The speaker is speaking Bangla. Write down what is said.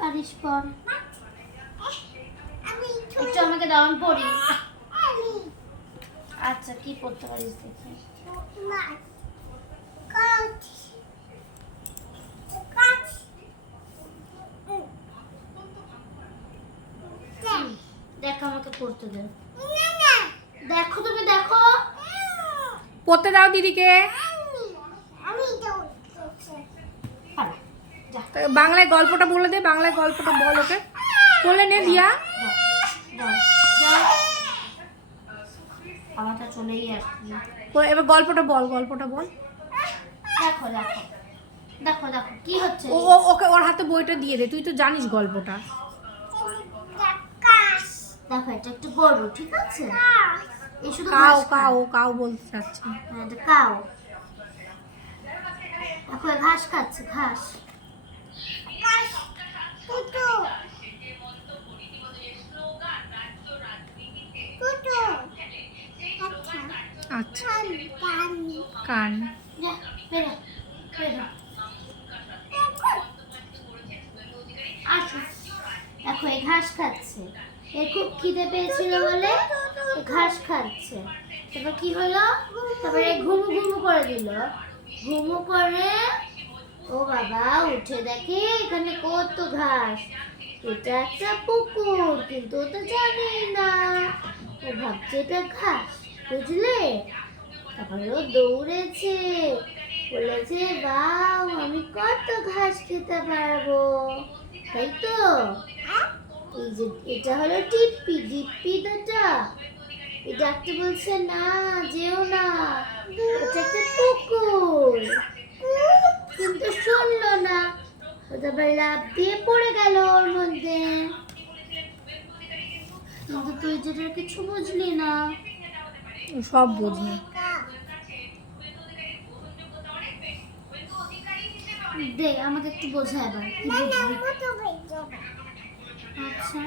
পারিস পর। একটু আমাকে দাও, আমি পড়ি। আচ্ছা, কি পড়তে পারিস দেখি। দেখো, আমাকে পড়তে দে। দেখো, তুমি দেখো। পড়তে দাও দিদিকে। বাংলায় গল্পটা বলে দে, বাংলায় গল্পটা বল ওকে। বলে নে দিয়া। আমারটা চলেই আসছে। এবার গল্পটা বল, গল্পটা বল। দেখো দেখো দেখো দেখো কি হচ্ছে। ওকে ওর হাতে বইটা দিয়ে দে, তুই তো জানিস গল্পটা। দেখো, এটা একটু বড়, ঠিক আছে? এই শুধু কাও ঘাস খায়। কাও কাও বলতে চাচ্ছি। হ্যাঁ, এটা কাও। দেখো, ঘাস খাচ্ছে, ঘাস। আচ্ছা, কান। যা, বেরো, বেরো। আসো। দেখো, এই ঘাস খাচ্ছে। এর খুব খিদে পেয়েছিল বলে এ ঘাস খাচ্ছে। তারপর কি হলো? তারপরে ঘুমু ঘুমু করে দিল। ঘুমু করে ও বাবা উঠে দেখে এখানে কত ঘাস। এটা একটা পুকুর, কিন্তু ও তো জানেই না। ও ভাবছে এটা ঘাস, বুঝলে? তারপরে ও দৌড়েছে, বলেছে বাউ, আমি কত ঘাস খেতে পারবো, তাই তো? এই যে এটা হলো টিপ্পি, ডিপ্পি দুটা। এই ডাকতে বলছে না, যেও না, এটা একটা পুকুর। কিন্তু শুনলো না। ও তারপরে লাফ দিয়ে পড়ে গেল ওর মধ্যে। কিন্তু তুই যেটা কিছু বুঝলি না। সব বুঝি। দে, আমাকে একটু বোঝা এবার কি বুঝলি। আচ্ছা,